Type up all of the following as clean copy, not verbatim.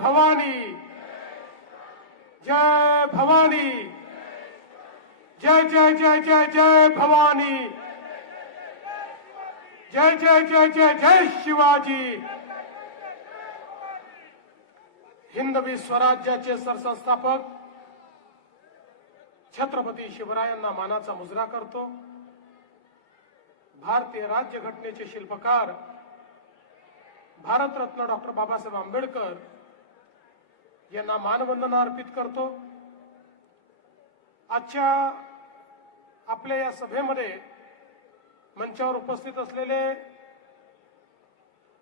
भवानी, जय भवानी, जय जय जय जय जय भवानी, जय जय जय जय जय शिवाजी। हिंदवी स्वराज्याचे सरसंस्थापक छत्रपती शिवरायांना मानाचा मुजरा करतो। भारतीय राज्यघटनेचे शिल्पकार भारतरत्न डॉक्टर बाबासाहेब आंबेडकर यांना मानवंदना अर्पित करतो। आजच्या आपल्या या सभेमध्ये मंचावर उपस्थित असलेले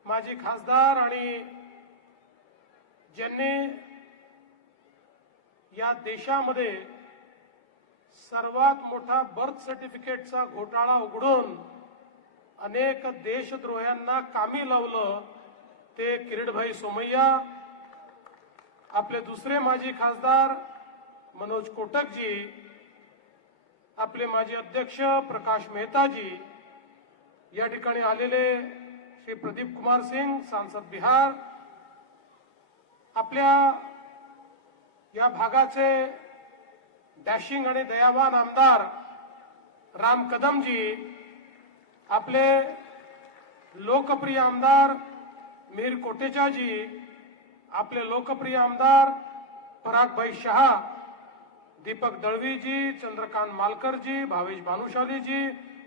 माजी खासदार आणि ज्यांनी या देशामध्ये सर्वात मोठा बर्थ सर्टिफिकेटचा घोटाळा उघडून अनेक देशद्रोह्यांना कामी लावलं ते किरीटभाई सोमय्या, आपले दुसरे माजी खासदार मनोज कोटकजी, आपले माजी अध्यक्ष प्रकाश मेहताजी, या ठिकाणी आलेले श्री प्रदीप कुमार सिंग सांसद बिहार, आपल्या या भागाचे डॅशिंग आणि दयावान आमदार राम कदमजी, आपले लोकप्रिय आमदार मीर कोटेचाजी, आपले लोकप्रिय आमदार परागभाई शहा, दीपक दळवीजी, चंद्रकांत मालकरजी, भावेश भानुशालीजी,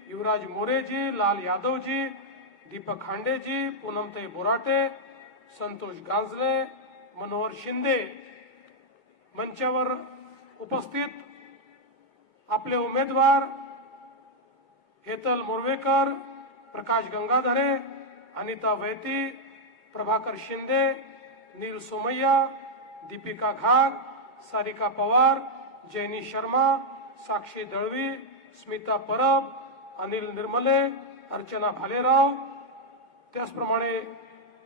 युवराज मोरेजी, लाल यादवजी, दीपक खांडेजी, पूनमताई बोराटे, संतोष गांजले, मनोहर शिंदे, मंचावर उपस्थित आपले उमेदवार हेतल मोरवेकर, प्रकाश गंगाधरे, अनिता वैती, प्रभाकर शिंदे, नील सोमय्या, दीपिका घाग, सारिका पवार, जैनी शर्मा, साक्षी दळवी, स्मिता परब, अनिल निर्मले, अर्चना भालेराव, त्याचप्रमाणे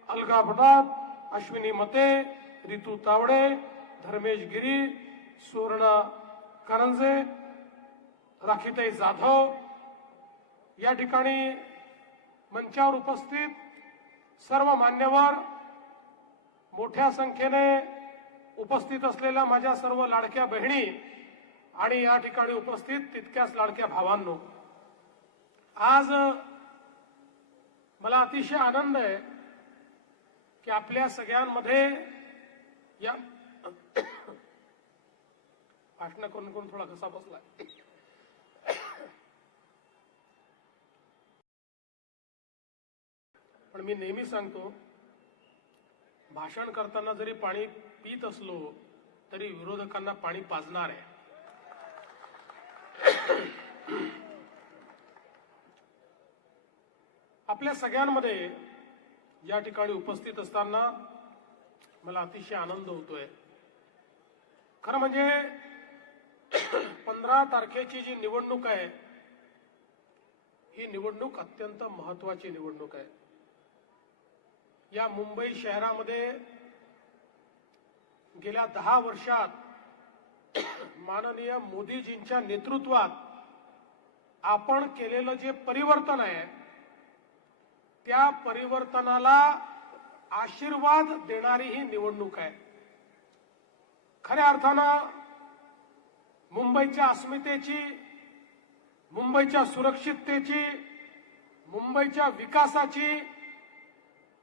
अलगा भटात, अश्विनी मते, रितू तावडे, धर्मेश गिरी, सुवर्णा करंजे, राखीताई जाधव, या ठिकाणी मंचावर उपस्थित सर्व मान्यवर, मोठ्या संख्येने उपस्थित असलेल्या माझ्या सर्व लाडक्या बहिणी आणि या ठिकाणी उपस्थित तितक्याच लाडक्या भावांनो, आज मला अतिशय आनंद आहे की आपल्या सगळ्यांमध्ये या भाषण करून करून थोडा घसा बसलाय। पण मी नेहमी सांगतो, भाषण करताना जरी पाणी पीत असलो तरी विरोधकांना पाणी पाजणार आहे। आपल्या सगळ्यांमध्ये या ठिकाणी उपस्थित असताना मला अतिशय आनंद होतोय। खरं म्हणजे 15 तारखेची जी निवडणूक आहे, ही निवडणूक अत्यंत महत्वाची निवडणूक आहे। या मुंबई शहरामध्ये गेल्या 10 वर्षात माननीय मोदीजींच्या नेतृत्वात आपण केलेलं जे परिवर्तन आहे, त्या परिवर्तनाला आशीर्वाद देणारी ही निवडणूक आहे। खऱ्या अर्थानं मुंबईच्या अस्मितेची, मुंबईच्या सुरक्षिततेची, मुंबईच्या विकासाची,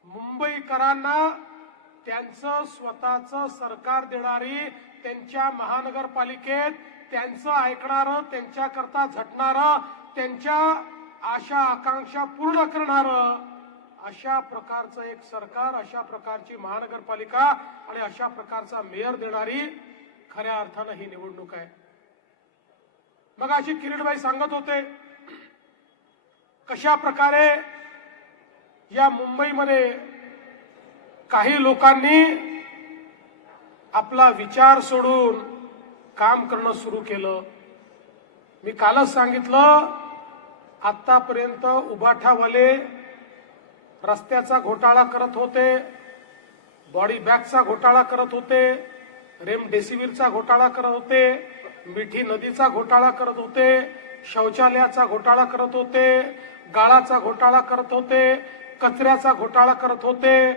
मुंबईकरांना त्यांचं स्वतःचं सरकार देणारी, त्यांच्या महानगरपालिकेत त्यांचं ऐकणारं, त्यांच्याकरता झटणारं, त्यांच्या आशा आकांक्षा पूर्ण करणारं अशा प्रकारचं एक सरकार, अशा प्रकारची महानगरपालिका आणि अशा प्रकारचा मेयर देणारी खऱ्या अर्थानं ही निवडणूक आहे। मग अशी किरीटभाई सांगत होते कशा प्रकारे या मुंबईमध्ये काही लोकांनी आपला विचार सोडून काम करणं सुरू केलं। मी कालच सांगितलं, आतापर्यंत उबाठावाले रस्त्याचा घोटाळा करत होते, बॉडी बॅगचा घोटाळा करत होते, रेमडेसिवीरचा घोटाळा करत होते, मिठी नदीचा घोटाळा करत होते, शौचालयाचा घोटाळा करत होते, गाळाचा घोटाळा करत होते, कचऱ्याचा घोटाळा करत होते।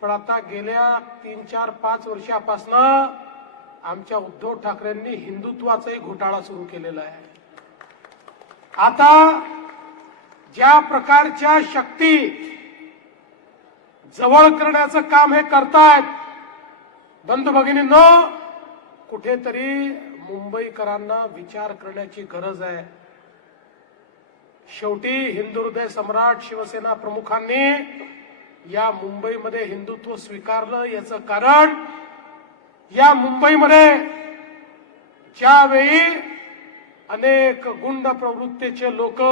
पण आता गेल्या 3, 4, 5 वर्षापासून आमच्या उद्धव ठाकरेंनी हिंदुत्वाचाही घोटाळा सुरू केलेला आहे. आता ज्या प्रकारच्या शक्ती जवळ करण्याचं काम हे करतायत, बंधू भगिनींनो, कुठेतरी मुंबईकरांना विचार करण्याची गरज आहे. शेवटी हिंदू हृदय सम्राट शिवसेना प्रमुखांनी या मुंबईमध्ये हिंदुत्व स्वीकारलं. याचं कारण या मुंबईमध्ये ज्यावेळी अनेक गुंड प्रवृत्तीचे लोक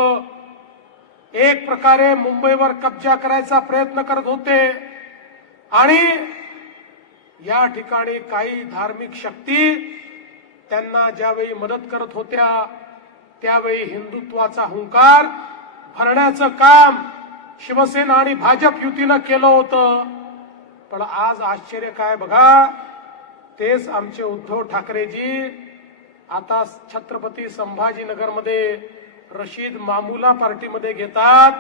एक प्रकारे मुंबईवर कब्जा करायचा प्रयत्न करत होते आणि या ठिकाणी काही धार्मिक शक्ती त्यांना ज्यावेळी मदत करत होत्या, त्यावेळी हिंदुत्वाचा हुंकार भरण्याचं काम शिवसेना आणि भाजप युतीनं केलं होतं. पण आज आश्चर्य काय बघा, तेच आमचे उद्धव ठाकरेजी आता छत्रपती संभाजीनगरमध्ये रशीद मामूला पार्टीमध्ये घेतात.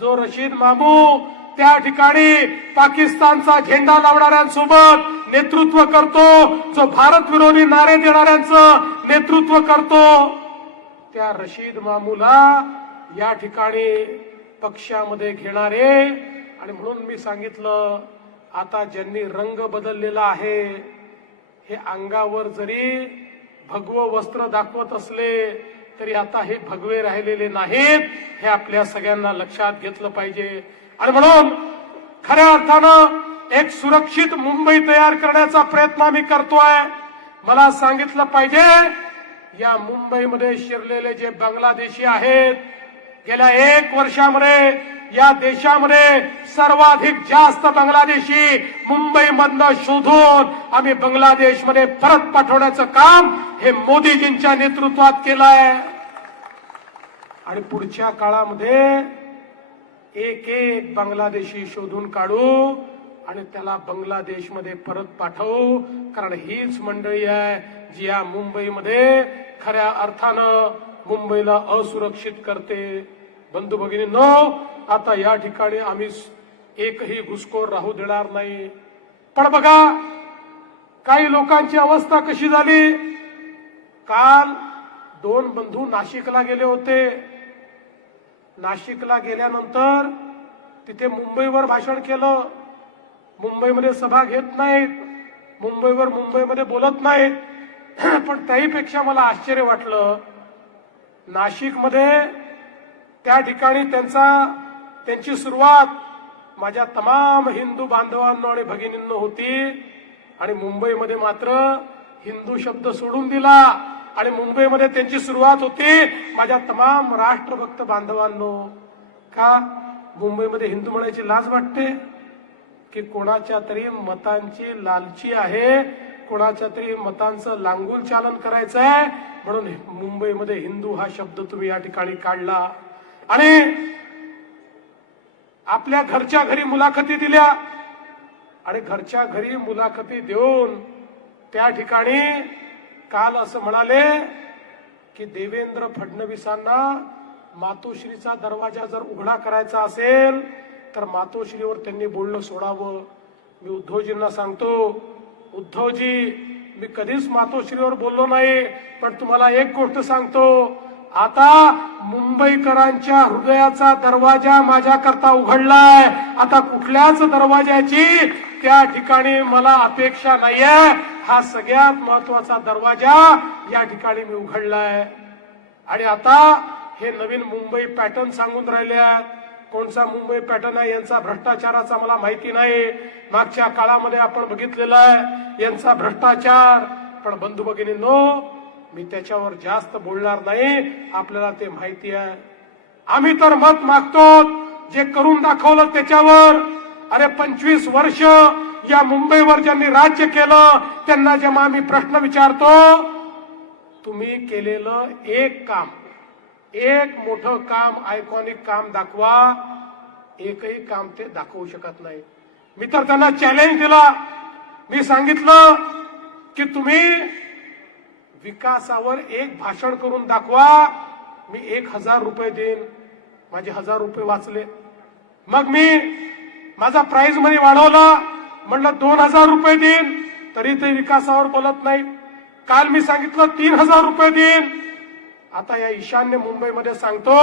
जो रशीद मामू त्या ठिकाणी पाकिस्तानचा झेंडा लावणाऱ्यांसोबत नेतृत्व करतो, जो भारत विरोधी नारे देणाऱ्यांचं नेतृत्व करतो, त्या रशीद मामूला या ठिकाणी पक्षामध्ये घेणारे. आणि म्हणून मी सांगितलं, आता ज्यांनी रंग बदललेला आहे, हे अंगावर जरी भगवं वस्त्र दाखवत असले तरी आता हे भगवे राहिलेले नाहीत. हे आपल्या सगळ्यांना लक्षात घेतलं पाहिजे. आणि म्हणून खऱ्या अर्थानं एक सुरक्षित मुंबई तयार करण्याचा प्रयत्न आम्ही करतोय. मला सांगितलं पाहिजे, या मुंबईमध्ये शिरलेले जे बांगलादेशी आहेत, गेल्या 1 वर्षामध्ये या देशामध्ये सर्वाधिक जास्त बांगलादेशी मुंबईमधनं शोधून आम्ही बांगलादेशमध्ये परत पाठवण्याचं काम हे मोदीजींच्या नेतृत्वात केलंय. आणि पुढच्या काळामध्ये एक बांगलादेशी शोधून काढू आणि त्याला बांगलादेशमध्ये परत पाठवू. कारण हीच मंडळी आहे जी या मुंबईमध्ये खऱ्या अर्थानं मुंबईला असुरक्षित करते. बंधू भगिनींनो, आता या ठिकाणी आम्ही एकही घुसखोर राहू देणार नाही. पण बघा, काही लोकांची अवस्था कशी झाली. काल 2 बंधू नाशिकला गेले होते. नाशिकला गेल्यानंतर तिथे मुंबईवर भाषण केलं. मुंबईमध्ये सभा घेत नाहीत, मुंबईमध्ये बोलत नाहीत. पण त्याहीपेक्षा मला आश्चर्य वाटलं, नाशिकमध्ये त्या ठिकाणी त्यांची सुरुवात माझ्या तमाम हिंदू बांधवांनो आणि भगिनींनो होती. आणि मुंबईमध्ये मात्र हिंदू शब्द सोडून दिला आणि मुंबईमध्ये त्यांची सुरुवात होती माझ्या तमाम राष्ट्रभक्त बांधवांनो. का मुंबईमध्ये हिंदू म्हणायची लाज वाटते की कोणाच्या तरी मतांची लालची आहे, कोणाच्या तरी मतांचं लांगुल चालन करायचं आहे म्हणून मुंबईमध्ये हिंदू हा शब्द तुम्ही या ठिकाणी काढला. आणि आपल्या घरच्या घरी मुलाखती दिल्या आणि घरच्या घरी मुलाखती देऊन त्या ठिकाणी काल असं म्हणाले की देवेंद्र फडणवीसांना मातोश्रीचा दरवाजा जर उघडा करायचा असेल तर मातोश्रीवर त्यांनी बोलणं सोडावं. मी उद्धवजींना सांगतो, उद्धवजी, मी कधीच मातोश्रीवर बोललो नाही, पण तुम्हाला एक गोष्ट सांगतो, आता मुंबईकरांच्या हृदयाचा दरवाजा माझ्याकरता उघडलाय. आता कुठल्याच दरवाजाची त्या ठिकाणी मला अपेक्षा नाहीये. हा सगळ्यात महत्वाचा दरवाजा या ठिकाणी मी उघडलाय. आणि आता हे नवीन मुंबई पॅटर्न सांगून राहिले आहेत. कोणचा मुंबई पॅटर्न आहे यांचा भ्रष्टाचाराचा मला माहिती नाही. मागच्या काळामध्ये आपण बघितलेला आहे यांचा भ्रष्टाचार. पण बंधू भगिनींनो, मी त्याच्यावर जास्त बोलणार नाही, आपल्याला ते माहिती आहे. आम्ही तर मत मागतो जे करून दाखवलं त्याच्यावर. अरे 25 वर्ष या मुंबईवर ज्यांनी राज्य केलं त्यांना जेव्हा आम्ही प्रश्न विचारतो, तुम्ही केलेलं एक काम, एक मोठं काम, आयकॉनिक काम दाखवा, एकही काम ते दाखवू शकत नाही. मी तर त्यांना चॅलेंज दिला. मी सांगितलं की तुम्ही विकासावर एक भाषण करून दाखवा, मी 1000 रुपये देईन. माझे 1000 रुपये वाचले. मग मी माझा प्राइज मनी वाढवला. म्हणलं 2000 रुपये देईन, तरी ते विकासावर बोलत नाही. काल मी सांगितलं 3000 रुपये देईन. आता या ईशान्य मुंबईमध्ये सांगतो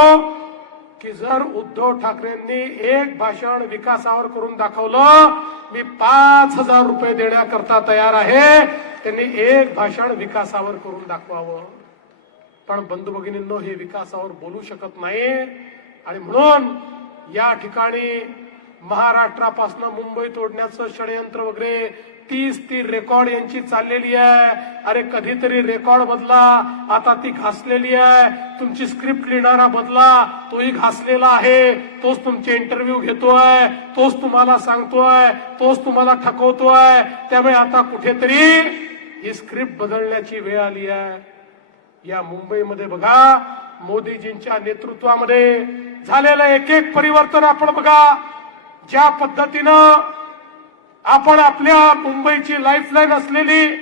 की जर उद्धव ठाकरेंनी एक भाषण विकासावर करून दाखवलं, मी 5000 रुपये देण्याकरता तयार आहे. त्यांनी एक भाषण विकासावर करून दाखवावं. पण बंधू भगिनींनो, हे विकासावर बोलू शकत नाही. आणि म्हणून या ठिकाणी महाराष्ट्रापासून मुंबई तोडण्याचं षडयंत्र वगैरे 30 रेकॉर्ड यांची चाललेली आहे. अरे कधीतरी रेकॉर्ड बदला, आता ती घासलेली आहे. तुमची स्क्रिप्ट लिहिणारा बदला, तोही घासलेला आहे. तोच तुमचे इंटरव्ह्यू घेतोय, तोच तुम्हाला सांगतोय, तोच तुम्हाला ठकवतोय. त्यामुळे आता कुठेतरी ही स्क्रिप्ट बदलण्याची वेळ आली आहे. या मुंबईमध्ये बघा, मोदीजींच्या नेतृत्वामध्ये झालेलं एक एक परिवर्तन आपण बघा. ज्या पद्धतीनं आपण आपल्या मुंबईची लाईफलाईन असलेली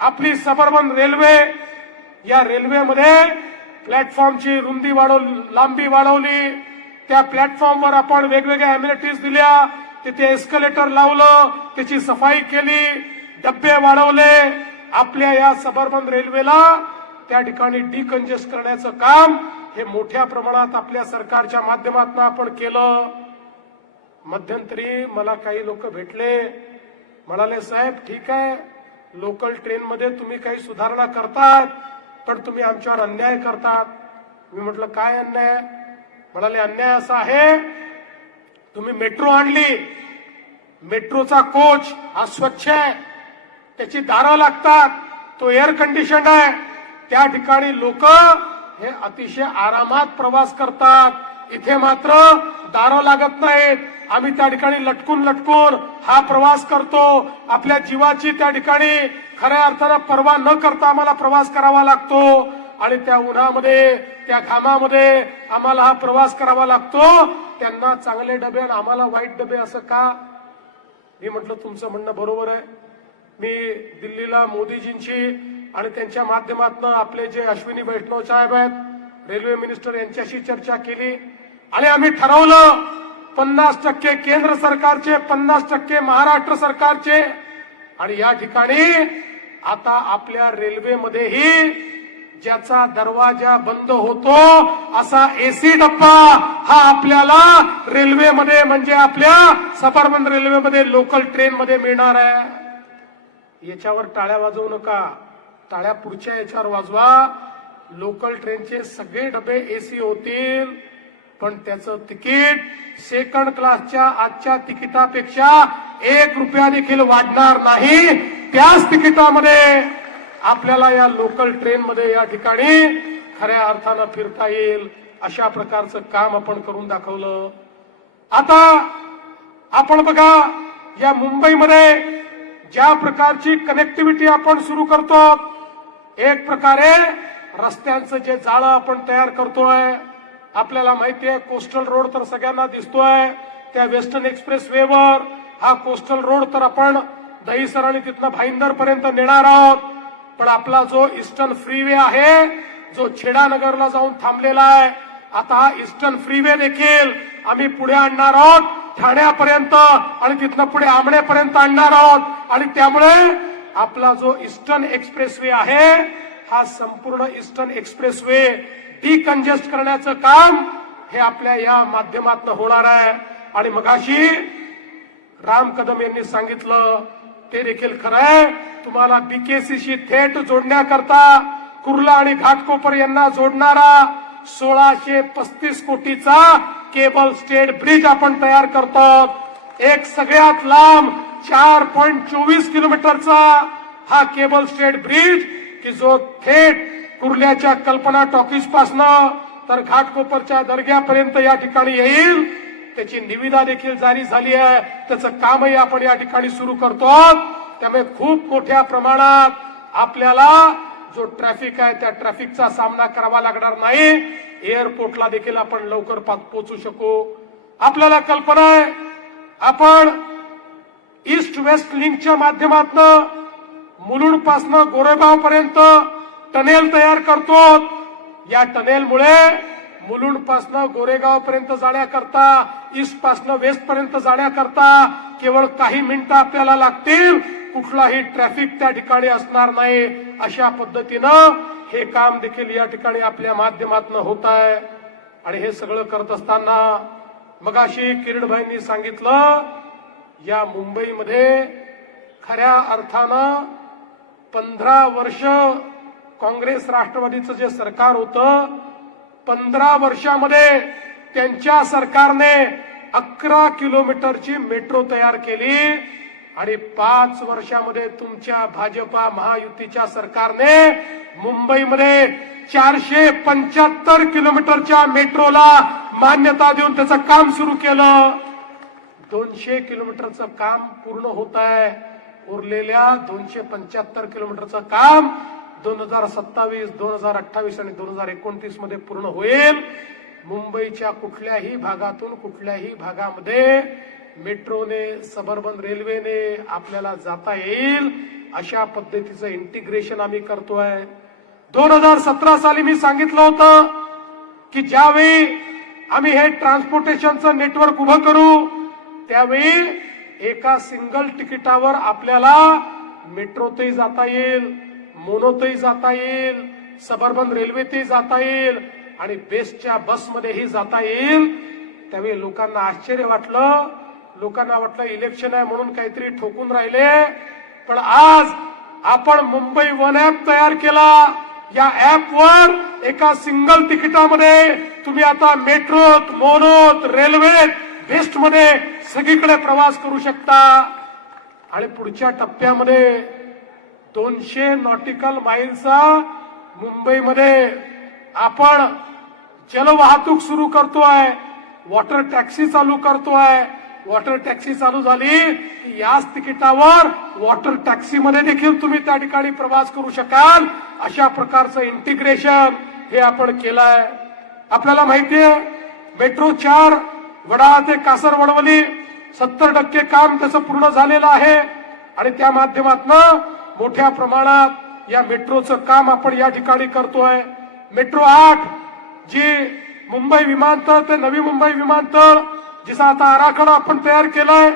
आपली सबअर्बन रेल्वे, या रेल्वेमध्ये प्लॅटफॉर्मची रुंदी लांबी वाढवली. त्या प्लॅटफॉर्मवर आपण वेगवेगळ्या अम्युनिटीज दिल्या, तिथे एस्केलेटर लावलं, त्याची सफाई केली, डब्बे वाढवले. आपल्या या सबअर्बन रेल्वेला त्या ठिकाणी डिकंजेस्ट करण्याचं काम हे मोठ्या प्रमाणात आपल्या सरकारच्या माध्यमातून आपण केलं. मध्यंतरी मला काही लोक भेटले, म्हणाले साहेब ठीक आहे, लोकल ट्रेनमध्ये तुम्ही काही सुधारणा करतात, पण तुम्ही आमच्यावर अन्याय करतात. मी म्हटलं काय अन्याय? म्हणाले अन्याय असा आहे, तुम्ही मेट्रो आणली, मेट्रोचा कोच हा स्वच्छ आहे, त्याची दारं लागतात, तो एअर कंडिशन आहे. त्या ठिकाणी लोक हे अतिशय आरामात प्रवास करतात. इथे मात्र दारं लागत नाहीत. आम्ही त्या ठिकाणी लटकून लटकून हा प्रवास करतो. आपल्या जीवाची त्या ठिकाणी खऱ्या अर्थानं पर्वा न करता आम्हाला प्रवास करावा लागतो. आणि त्या उन्हामध्ये, त्या घामामध्ये आम्हाला हा प्रवास करावा लागतो. त्यांना चांगले डबे आणि आम्हाला वाईट डबे असं का? मी म्हटलं तुमचं म्हणणं बरोबर आहे. मी दिल्लीला मोदीजींची आणि त्यांच्या माध्यमातून आपले जे अश्विनी वैष्णव साहेब आहेत, रेल्वे मिनिस्टर, यांच्याशी चर्चा केली आणि आम्ही ठरवलं 50% केंद्र सरकारचे, 50% महाराष्ट्र सरकारचे. आणि या ठिकाणी आता आपल्या रेल्वेमध्येही ज्याचा दरवाजा बंद होतो असा एसी डब्बा हा आपल्याला रेल्वेमध्ये, म्हणजे आपल्या सबअर्बन रेल्वेमध्ये, लोकल ट्रेनमध्ये मिळणार आहे. याच्यावर टाळ्या वाजवू नका, टाळ्या पुढच्या याच्यावर वाजवा. लोकल ट्रेनचे सगळे डबे एसी होतील, पण त्याचं तिकीट सेकंड क्लासच्या आजच्या तिकिटापेक्षा 1 रुपया देखील वाढणार नाही. त्याच तिकिटामध्ये आपल्याला या लोकल ट्रेनमध्ये या ठिकाणी खऱ्या अर्थानं फिरता येईल. अशा प्रकारचं काम आपण करून दाखवलं. आता आपण बघा, या मुंबईमध्ये ज्या प्रकारची कनेक्टिव्हिटी आपण सुरू करतो, एक प्रकारे रस्त्यांचं जे जाळं आपण तयार करतोय, आपल्याला माहिती आहे कोस्टल रोड तर सगळ्यांना दिसतोय. त्या वेस्टर्न एक्सप्रेस वेवर हा कोस्टल रोड तर आपण दहिसर आणि तिथनं भाईंदर पर्यंत नेणार आहोत. पण आपला जो ईस्टर्न फ्रीवे आहे, जो छेडानगरला जाऊन थांबलेला आहे, आता हा ईस्टर्न फ्रीवे देखील आम्ही पुढे आणणार आहोत, ठाण्यापर्यंत, आणि तिथनं पुढे आमणेपर्यंत आणणार आहोत. आणि त्यामुळे आपला जो ईस्टर्न एक्सप्रेसवे आहे, हा संपूर्ण ईस्टर्न एक्सप्रेसवे डिकंजेस्ट करण्याचं काम हे आपल्या या माध्यमातून होणार आहे. आणि मगाशी राम कदम यांनी सांगितलं ते देखील खरं आहे. तुम्हाला बीकेसीशी थेट जोडण्याकरता कुर्ला आणि घाटकोपर यांना जोडणारा 1635 कोटीचा केबल स्टेट ब्रिज आपण तयार करतो. एक सगळ्यात लांब 4.24 किलोमीटरचा हा केबल स्टेट ब्रिज, की जो थेट कुर्ल्याच्या कल्पना टॉकीज पासनं तर घाटकोपरच्या दर्ग्यापर्यंत या ठिकाणी येईल. त्याची निविदा देखील जारी झाली आहे. त्याचं कामही आपण या ठिकाणी सुरू करतो. त्यामुळे खूप मोठ्या प्रमाणात आपल्याला जो ट्रॅफिक आहे त्या ट्रॅफिकचा सामना करावा लागणार नाही. एअरपोर्टला देखील आपण लवकर पोहोचू शकू. आपल्याला कल्पना आहे, आपण ईस्ट वेस्ट लिंकच्या माध्यमातून मुलुंड पासनं गोरेगाव पर्यंत टनेल तयार करतो. या टनेलमुळे मुलुंड पासनं गोरेगाव पर्यंत जाण्याकरता, ईस्ट पासनं वेस्ट पर्यंत जाण्याकरता केवळ काही मिनिटं आपल्याला लागतील, कुठलाही ट्रॅफिक त्या ठिकाणी असणार नाही, अशा पद्धतीनं हे काम देखील या ठिकाणी आपल्या माध्यमातून होत आहे. आणि हे सगळं करत असताना मगाशी किरीटभाईंनी सांगितलं, या मुंबईमध्ये खऱ्या अर्थानं 15 वर्ष काँग्रेस राष्ट्रवादीचं जे सरकार होतं, 15 वर्षामध्ये त्यांच्या सरकारने 11 किलोमीटरची मेट्रो तयार केली आणि 5 वर्षामध्ये तुमच्या भाजपा महायुतीच्या सरकारने मुंबईमध्ये 475 किलोमीटरच्या मेट्रोला मान्यता देऊन त्याचं काम सुरू केलं. 200 किलोमीटरचं काम पूर्ण होत आहे. उरलेल्या 275 किलोमीटरचं काम 2027, 2028 आणि 2029 मध्ये पूर्ण होईल. मुंबईच्या कुठल्याही भागातून कुठल्याही भागामध्ये मेट्रोने, सबअर्बन रेल्वेने आपल्याला जाता येईल, अशा पद्धतीचं इंटिग्रेशन आम्ही करतोय. 2017 साली मी सांगितलं होतं की ज्यावेळी आम्ही हे ट्रान्सपोर्टेशनचं नेटवर्क उभं करू, त्यावेळी एका सिंगल तिकिटावर आपल्याला मेट्रोतही जाता येईल, मोनोतही जाता येईल, सबअर्बन रेल्वेतही जाता येईल आणि बेस्टच्या बसमध्येही जाता येईल. त्यावेळी लोकांना आश्चर्य वाटलं. लोकांना वाटलं इलेक्शन आहे म्हणून काहीतरी ठोकून राहिले. पण आज आपण मुंबई वन ऍप तयार केला. या ऍपवर एका सिंगल तिकिटामध्ये तुम्ही आता मेट्रोत, मोनोत, रेल्वेत, बेस्टमध्ये सगळीकडे प्रवास करू शकता. आणि पुढच्या टप्प्यामध्ये 200 नॉटिकल माईलचा मुंबईमध्ये आपण जलवाहतूक सुरू करतोय, वॉटर टॅक्सी चालू करतोय. वॉटर टॅक्सी चालू झाली की याच तिकिटावर वॉटर टॅक्सी मध्ये देखील तुम्ही त्या ठिकाणी प्रवास करू शकाल. अशा प्रकारचं इंटिग्रेशन हे आपण केलंय. आपल्याला माहितीये मेट्रो 4 वडाळा ते कासरवडवली 70% काम त्याचं पूर्ण झालेलं आहे आणि त्या माध्यमातून मोठ्या प्रमाणात या मेट्रोचं काम आपण या ठिकाणी करतोय. मेट्रो 8 जी मुंबई विमानतळ ते नवी मुंबई विमानतळ जिचा आता आराखडा आपण तयार केलाय,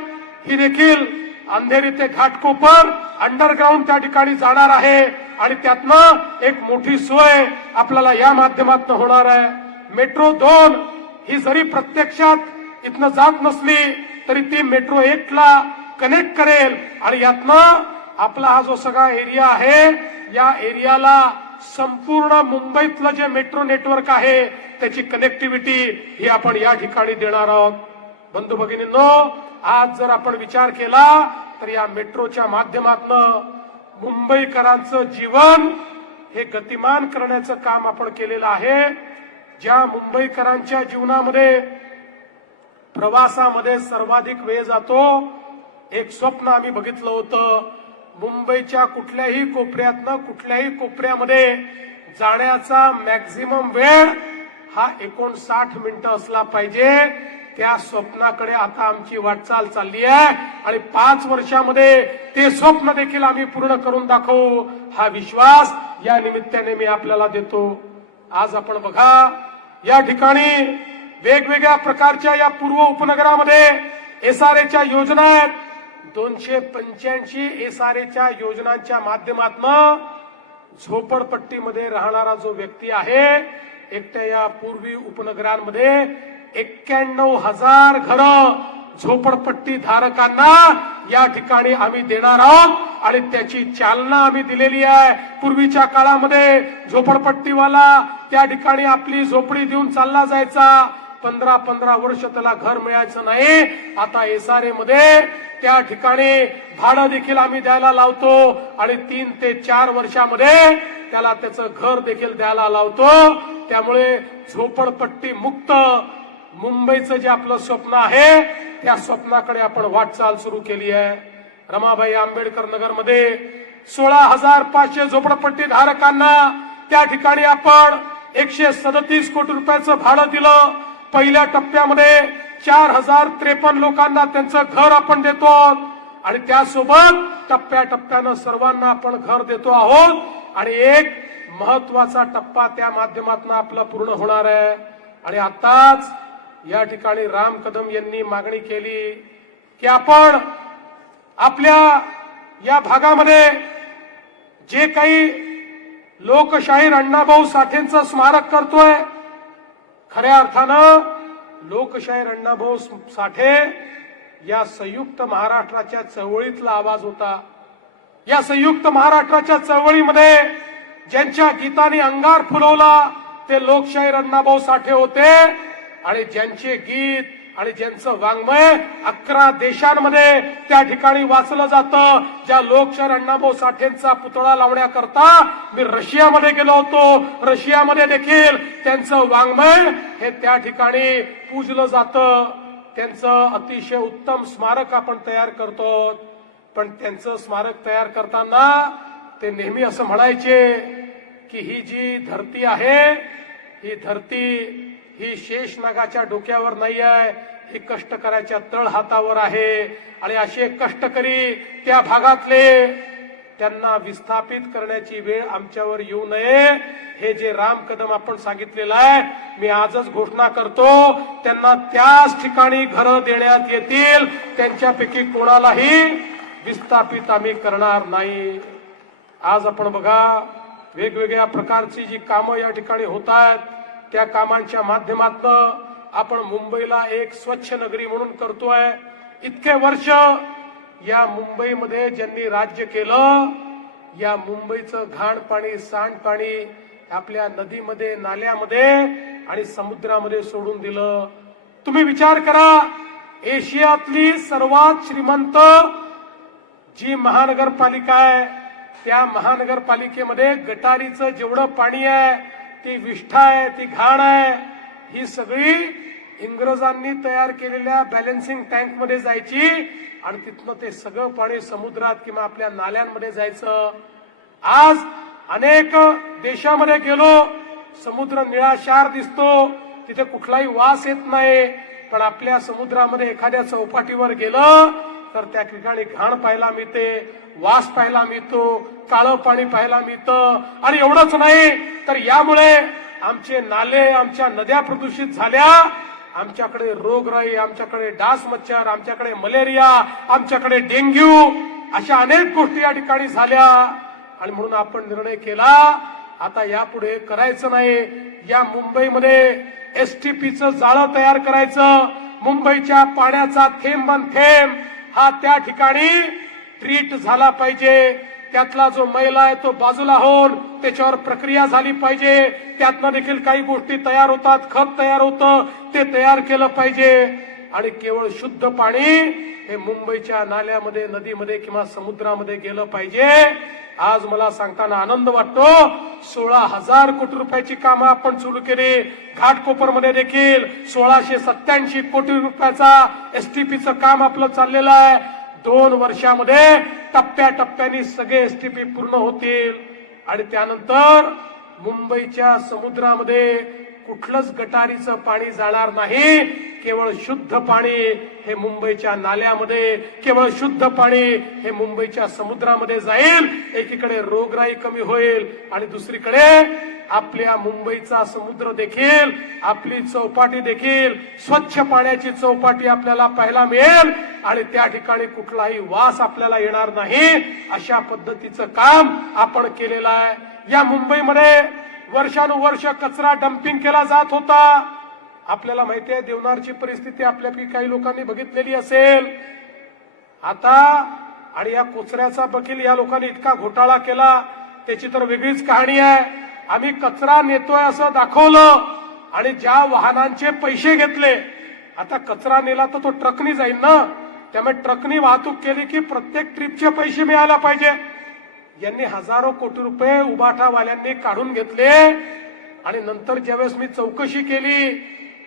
ही देखील अंधेरी ते घाटकोपर अंडरग्राऊंड त्या ठिकाणी जाणार आहे आणि त्यातनं एक मोठी सोय आपल्याला या माध्यमातून होणार आहे. मेट्रो 2 ही जरी प्रत्यक्षात इथनं जात नसली तरी ती मेट्रो 1 ला कनेक्ट करेल आणि यातनं आपला हा जो सगळा एरिया आहे, या एरियाला संपूर्ण मुंबईतलं जे मेट्रो नेटवर्क आहे त्याची कनेक्टिव्हिटी ही आपण या ठिकाणी देणार आहोत. बंधू भगिनींनो, आज जर आपण विचार केला तर या मेट्रोच्या माध्यमातून मुंबईकरांचं जीवन हे गतिमान करण्याचं काम आपण केलेलं आहे. ज्या मुंबईकरांच्या जीवनामध्ये प्रवासामध्ये सर्वाधिक वेळ जातो, एक स्वप्न आम्ही बघितलं होतं. मुंबईच्या कुठल्याही कोपऱ्यातनं कुठल्याही कोपऱ्यामध्ये जाण्याचा मॅक्झिमम वेळ हा 59 मिनिटं असला पाहिजे. त्या स्वप्नाकडे आता आमची वाटचाल चालली आहे आणि 5 वर्षामध्ये ते स्वप्न देखील आम्ही पूर्ण करून दाखवू, हा विश्वास या निमित्ताने मी आपल्याला देतो. आज आपण बघा, या ठिकाणी वेगवेगळ्या प्रकारच्या या पूर्व उपनगरामध्ये एसआरएच्या योजना आहेत. 285 एसआरएच्या योजनांच्या माध्यमातून झोपडपट्टीमध्ये राहणारा जो व्यक्ती आहे, एकट्या या पूर्वी उपनगरांमध्ये 91,000 घरं झोपडपट्टी धारकांना या ठिकाणी आम्ही देणार आहोत आणि त्याची चालना आम्ही दिलेली आहे. पूर्वीच्या काळामध्ये झोपडपट्टीवाला त्या ठिकाणी आपली झोपडी देऊन चालला जायचा, 15-15 वर्ष त्याला घर मिळायचं नाही. आता एसआरए मध्ये त्या ठिकाणी भाडं देखील आम्ही द्यायला लावतो आणि 3 ते 4 वर्षामध्ये त्याला त्याचं घर देखील द्यायला लावतो. त्यामुळे झोपडपट्टी मुक्त मुंबईचं जे आपलं स्वप्न आहे, त्या स्वप्नाकडे आपण वाटचाल सुरू केली आहे. रमाबाई आंबेडकर नगरमध्ये 16,500 झोपडपट्टी धारकांना त्या ठिकाणी आपण 137 कोटी रुपयाचं भाडं दिलं. पहिल्या टप्प्यामध्ये 4,053 लोकांना त्यांचं घर आपण देतो आणि त्यासोबत टप्प्याटप्प्यानं सर्वांना आपण घर देतो आहोत. आणि एक महत्वाचा टप्पा त्या माध्यमातून आपला पूर्ण होणार आहे. आणि आताच या ठिकाणी राम कदम यांनी मागणी केली की आपण आपल्या या भागामध्ये जे काही लोकशाहीर अण्णाभाऊ साठेंचं स्मारक करतोय, खऱ्या अर्थानं लोकशाहीर अण्णाभाऊ साठे या संयुक्त महाराष्ट्राच्या चळवळीतला आवाज होता. या संयुक्त महाराष्ट्राच्या चळवळीमध्ये ज्यांच्या गीताने अंगार फुलवला ते लोकशाहीर अण्णाभाऊ साठे होते आणि ज्यांचे गीत आणि ज्यांचं वाङ्मय 11 देशांमध्ये त्या ठिकाणी वाचलं जातं. ज्या लोकशाहीर अण्णाभाऊ साठेंचा पुतळा लावण्याकरता मी रशियामध्ये गेलो होतो. रशियामध्ये देखील त्यांचं वाङ्मय हे त्या ठिकाणी पूजलं जातं. त्यांचं अतिशय उत्तम स्मारक आपण तयार करतो. पण त्यांचं स्मारक तयार करताना ते नेहमी असं म्हणायचे की ही जी धरती आहे, ही धरती ही शेषनागाच्या डोक्यावर नाही आहे, ही कष्टकऱ्याच्या तळहातावर आहे. आणि असे कष्टकरी त्या भागातले, त्यांना विस्थापित करण्याची वेळ आमच्यावर येऊ नये. हे जे राम कदम आपण सांगितलेलं आहे, मी आजच घोषणा करतो, त्यांना त्याच ठिकाणी घरं देण्यात येतील. त्यांच्यापैकी कोणालाही विस्थापित आम्ही करणार नाही. आज आपण बघा, वेगवेगळ्या प्रकारची जी कामं या ठिकाणी होत आहेत, त्या कामांच्या माध्यमातून आपण मुंबईला एक स्वच्छ नगरी म्हणून करतोय. इतके वर्ष या मुंबईमध्ये ज्यांनी राज्य केलं, या मुंबईचं घाण पाणी, सांडपाणी आपल्या नदीमध्ये, नाल्यामध्ये आणि समुद्रामध्ये सोडून दिलं. तुम्ही विचार करा, एशियातली सर्वात श्रीमंत जी महानगरपालिका आहे, त्या महानगरपालिकेमध्ये गटारीचं जेवढं पाणी आहे, ती विष्ठा आहे, ती घाण आहे, ही सगळी इंग्रजांनी तयार केलेल्या बॅलन्सिंग टँक मध्ये जायची आणि तिथनं ते सगळं पाणी समुद्रात किंवा आपल्या नाल्यांमध्ये जायचं. आज अनेक देशामध्ये गेलो, समुद्र निळाशार दिसतो, तिथे कुठलाही वास येत नाही. पण आपल्या समुद्रामध्ये एखाद्या चौपाटीवर गेलं तर त्या ठिकाणी घाण पाहायला मिळते, वास पाहायला मिळतो, काळं पाणी पाहायला मिळतं. आणि एवढंच नाही तर यामुळे आमचे नाले, आमच्या नद्या प्रदूषित झाल्या. आमच्याकडे रोगराई, आमच्याकडे डास मच्छर, आमच्याकडे मलेरिया, आमच्याकडे डेंग्यू, अशा अनेक गोष्टी या ठिकाणी झाल्या. आणि म्हणून आपण निर्णय केला, आता यापुढे करायचं नाही. या मुंबईमध्ये एसटीपीचं जाळं तयार करायचं. मुंबईच्या पाण्याचा थेंबन थेंब हा त्या ठिकाणी ट्रीट झाला पाहिजे. त्यातला जो मैला आहे तो बाजूला होऊन त्याच्यावर प्रक्रिया झाली पाहिजे. त्यातनं देखील काही गोष्टी तयार होतात, खत तयार होतं, ते तयार केलं पाहिजे. आणि केवळ शुद्ध पाणी हे मुंबईच्या नाल्यामध्ये, नदीमध्ये किंवा समुद्रामध्ये गेलं पाहिजे. आज मला सांगताना आनंद वाटतो, 16,000 कोटी रुपयाची कामं आपण सुरू केली. घाटकोपरमध्ये देखील 1687 कोटी रुपयाचा एसटीपीचं काम आपलं चाललेलं आहे. 2 वर्षामध्ये टप्प्याटप्प्याने सगळे एसटीपी पूर्ण होतील. आणि त्यानंतर मुंबईच्या समुद्रामध्ये कुठलंच गटारीचं पाणी जाणार नाही. केवळ शुद्ध पाणी हे मुंबईच्या नाल्यामध्ये, केवळ शुद्ध पाणी हे मुंबईच्या समुद्रामध्ये जाईल. एकीकडे रोगराई कमी होईल आणि दुसरीकडे आपल्या मुंबईचा समुद्र देखील, आपली चौपाटी देखील स्वच्छ पाण्याची चौपाटी आपल्याला पाहायला मिळेल. आणि त्या ठिकाणी कुठलाही वास आपल्याला येणार नाही. अशा पद्धतीचं काम आपण केलेलं आहे. या मुंबईमध्ये वर्षानुवर्ष कचरा डम्पिंग केला जात होता. आपल्याला माहिती आहे देवनारची परिस्थिती आपल्यापैकी काही लोकांनी बघितलेली असेल. आता आणि या कचऱ्याचा बकील या लोकांनी इतका घोटाळा केला, त्याची तर वेगळीच कहाणी आहे. आम्ही कचरा नेतोय असं दाखवलं आणि ज्या वाहनांचे पैसे घेतले, आता कचरा नेला तर तो ट्रकनी जाईल ना, त्यामुळे ट्रकनी वाहतूक केली की प्रत्येक ट्रिपचे पैसे मिळायला पाहिजे. यांनी हजारो कोटी रुपये उबाठावाल्यांनी काढून घेतले. आणि नंतर ज्यावेळेस मी चौकशी केली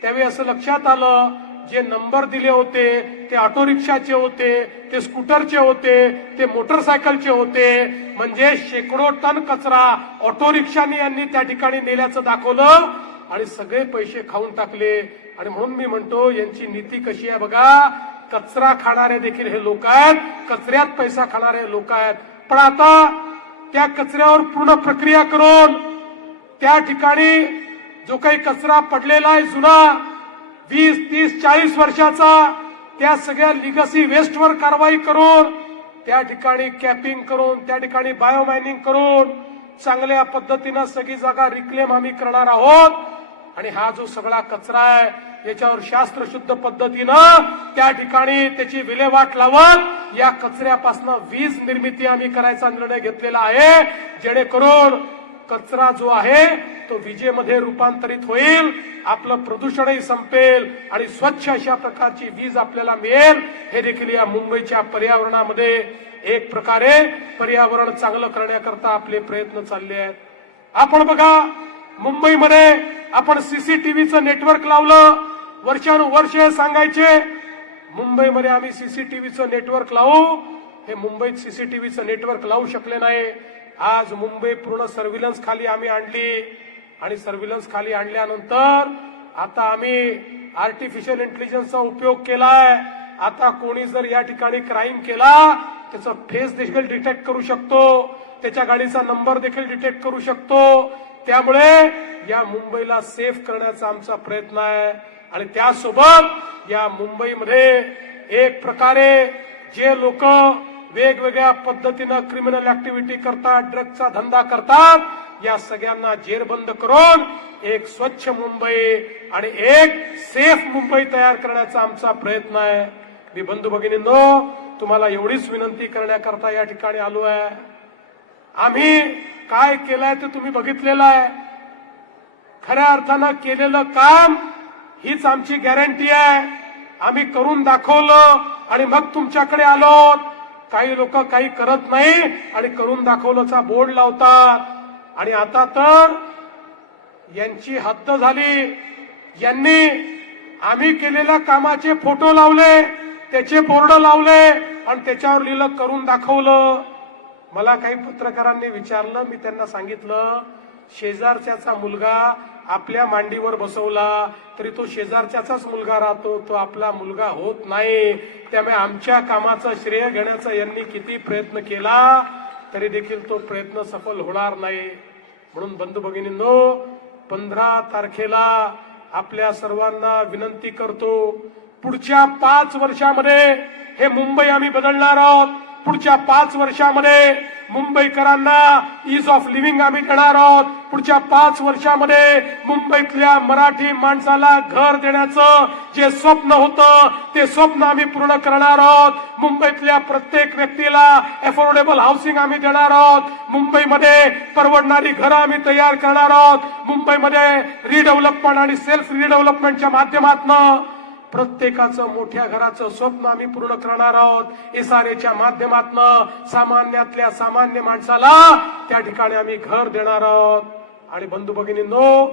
त्यावेळी असं लक्षात आलं, जे नंबर दिले होते ते ऑटो रिक्षाचे होते, ते स्कूटरचे होते, ते मोटरसायकलचे होते. म्हणजे शेकडो टन कचरा ऑटो रिक्षाने यांनी त्या ठिकाणी नेल्याचं दाखवलं आणि सगळे पैसे खाऊन टाकले. आणि म्हणून मी म्हणतो, यांची नीती कशी आहे बघा. कचरा खाणारे देखील हे लोक आहेत, कचऱ्यात पैसा खाणारे लोक आहेत. पण आता त्या कचऱ्यावर पूर्ण प्रक्रिया करून त्या ठिकाणी जो काही कचरा पडलेला आहे जुना 20, 30, 40 वर्षाचा, त्या सगळ्या लिगसी वेस्टवर कारवाई करून त्या ठिकाणी कॅपिंग करून त्या ठिकाणी बायोमायनिंग करून चांगल्या पद्धतीनं सगळी जागा रिक्लेम आम्ही करणार आहोत। आणि हा जो सगळा कचरा आहे याच्यावर शास्त्रशुद्ध पद्धतीनं त्या ठिकाणी त्याची विल्हेवाट लावत या कचऱ्यापासून वीज निर्मिती आम्ही करायचा निर्णय घेतलेला आहे, जेणेकरून कचरा जो आहे तो विजेमध्ये रूपांतरित होईल, आपलं प्रदूषणही संपेल आणि स्वच्छ अशा प्रकारची वीज आपल्याला मिळेल। हे देखील या मुंबईच्या पर्यावरणामध्ये एक प्रकारे पर्यावरण चांगलं करण्याकरता आपले प्रयत्न चालले आहेत। आपण बघा, मुंबईमध्ये आपण सीसीटीव्हीचं नेटवर्क लावलं, वर्षानुवर्षे सांगायचे मुंबईमध्ये आम्ही सीसीटीव्हीचं नेटवर्क लावू, हे मुंबईत सीसीटीव्हीचं नेटवर्क लावू शकले नाही। आज मुंबई पूर्ण सर्व्हिलन्स खाली आम्ही आणली आणि सर्व्हिलन्स खाली आणल्यानंतर आता आम्ही आर्टिफिशियल इंटेलिजन्सचा उपयोग केलाय। आता कोणी जर या ठिकाणी क्राईम केला त्याचा फेस देखील डिटेक्ट करू शकतो, त्याच्या गाडीचा नंबर देखील डिटेक्ट करू शकतो। त्यामुळे या मुंबईला सेफ करण्याचा आमचा प्रयत्न आहे आणि त्यासोबत या मुंबईमध्ये एक प्रकारे जे लोक वेगवेगळ्या पद्धतीनं क्रिमिनल ऍक्टिव्हिटी करतात, ड्रग्जचा धंदा करतात, या सगळ्यांना जेरबंद करून एक स्वच्छ मुंबई आणि एक सेफ मुंबई तयार करण्याचा आमचा प्रयत्न आहे। मी बंधू भगिनींनो, तुम्हाला एवढीच विनंती करण्याकरता या ठिकाणी आलो आहे। आम्ही काय केलंय ते तुम्ही बघितलेलं आहे। खऱ्या अर्थानं केलेलं काम हीच आमची गॅरंटी आहे। आम्ही करून दाखवलं आणि मग तुमच्याकडे आलो। काही लोक काही करत नाही आणि करून दाखवलंचा बोर्ड लावतात आणि आता तर यांची हद्द झाली। यांनी आम्ही केलेल्या कामाचे फोटो लावले, त्याचे बोर्ड लावले आणि त्याच्यावर लिहिलं करून दाखवलं। मला काही पत्रकारांनी विचारलं, मी त्यांना सांगितलं शेजारच्याचा मुलगा आपल्या मांडीवर बसवला तरी तो शेजारच्याचाच मुलगा राहतो, तो आपला मुलगा होत नाही। त्यामुळे आमच्या कामाचं श्रेय घेण्याचा यांनी किती प्रयत्न केला तरी देखील तो प्रयत्न सफल होणार नाही। म्हणून बंधू भगिनींनो, 15 तारखेला आपल्या सर्वांना विनंती करतो, पुढच्या 5 वर्षामध्ये हे मुंबई आम्ही बदलणार आहोत। पुढच्या 5 वर्षामध्ये मुंबईकरांना ईज ऑफ लिव्हिंग आम्ही देणार आहोत। पुढच्या 5 वर्षामध्ये मुंबईतल्या मराठी माणसाला घर देण्याचं जे स्वप्न होतं ते स्वप्न आम्ही पूर्ण करणार आहोत। मुंबईतल्या प्रत्येक व्यक्तीला अफोर्डेबल हाऊसिंग आम्ही देणार आहोत। मुंबईमध्ये परवडणारी घरं आम्ही तयार करणार आहोत। मुंबईमध्ये रिडेव्हलपमेंट आणि सेल्फ रिडेव्हलपमेंटच्या माध्यमातून प्रत्येकाचं मोठ्या घराचं स्वप्न आम्ही पूर्ण करणार आहोत। इसारेच्या माध्यमातून सामान्यातल्या सामान्य माणसाला त्या ठिकाणी आम्ही घर देणार आहोत। आणि बंधू भगिनींनो,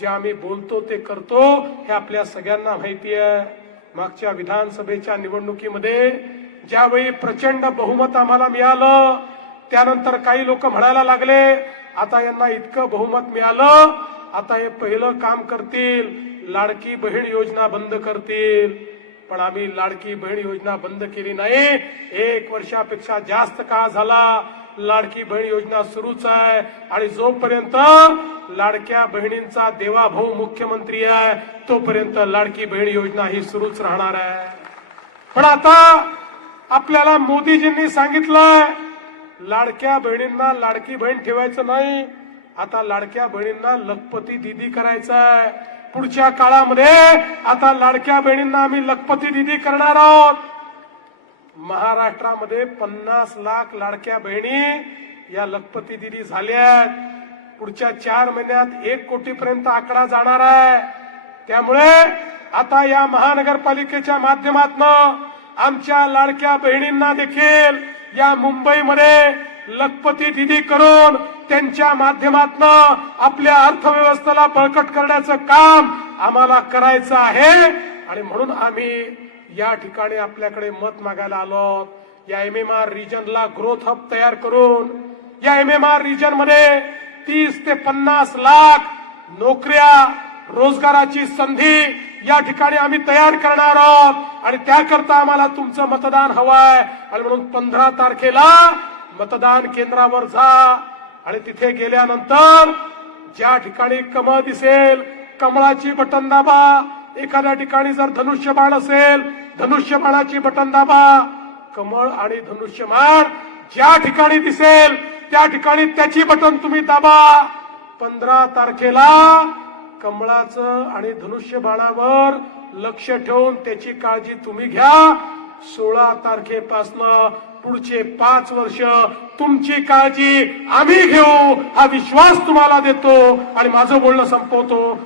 जे आम्ही बोलतो ते करतो हे आपल्या सगळ्यांना माहिती आहे। मागच्या विधानसभेच्या निवडणुकीमध्ये ज्यावेळी प्रचंड बहुमत आम्हाला मिळालं, त्यानंतर काही लोक म्हणायला लागले आता यांना इतकं बहुमत मिळालं, आता हे पहिलं काम करतील, लाडकी बहीण योजना बंद करतील। पण आम्ही लाडकी बहीण योजना बंद केली नाही। 1 वर्षापेक्षा जास्त काळ झाला लाडकी बहीण योजना सुरूच आहे आणि जोपर्यंत लाडक्या बहिणींचा देवाभाऊ मुख्यमंत्री आहे तोपर्यंत लाडकी बहीण योजना ही सुरूच राहणार आहे। पण आता आपल्याला मोदीजींनी सांगितलंय लाडक्या बहिणींना लाडकी बहीण ठेवायचं नाही, आता लाडक्या बहिणींना लखपती दीदी करायचं आहे। पुढच्या काळामध्ये आता लाडक्या बहिणींना आम्ही लखपती दीदी करणार आहोत। महाराष्ट्रामध्ये 50 लाख लाडक्या बहिणी या लखपती दीदी झाल्यात। पुढच्या 4 महिन्यात 1 कोटीपर्यंत आकडा जाणार आहे। त्यामुळे आता या महानगरपालिकेच्या माध्यमातून आमच्या लाडक्या बहिणींना देखील या मुंबईमध्ये लखपती दीदी करून त्यांच्या माध्यमातून आपल्या अर्थव्यवस्थेला बळकट करण्याचं काम आम्हाला करायचं आहे। आणि म्हणून आम्ही या ठिकाणी आपल्याकडे मत मागायला आलो। या MMR रिजनला ग्रोथ हब तयार करून या MMR रिजन मध्ये 30 ते 50 लाख नोकऱ्या, रोजगाराची संधी या ठिकाणी आम्ही तयार करणार आहोत आणि त्याकरता आम्हाला तुमचं मतदान हवंय। आणि म्हणून 15 तारखेला मतदान केंद्रावर जा आणि तिथे गेल्यानंतर ज्या ठिकाणी कमळ दिसेल कमळाची बटन दाबा, एखाद्या ठिकाणी जर धनुष्यबाण असेल धनुष्यबाणाची बटन दाबा. कमळ आणि धनुष्यबाण ज्या ठिकाणी दिसेल त्या ठिकाणी त्याची बटन तुम्ही दाबा. 15 तारखेला कमळाचं आणि धनुष्यबाणावर लक्ष ठेवून त्याची काळजी तुम्ही घ्या. 16 तारखेपासनं पुढचे 5 वर्ष तुमची काळजी आम्ही घेऊ हा विश्वास तुम्हाला देतो आणि माझं बोलणं संपवतो.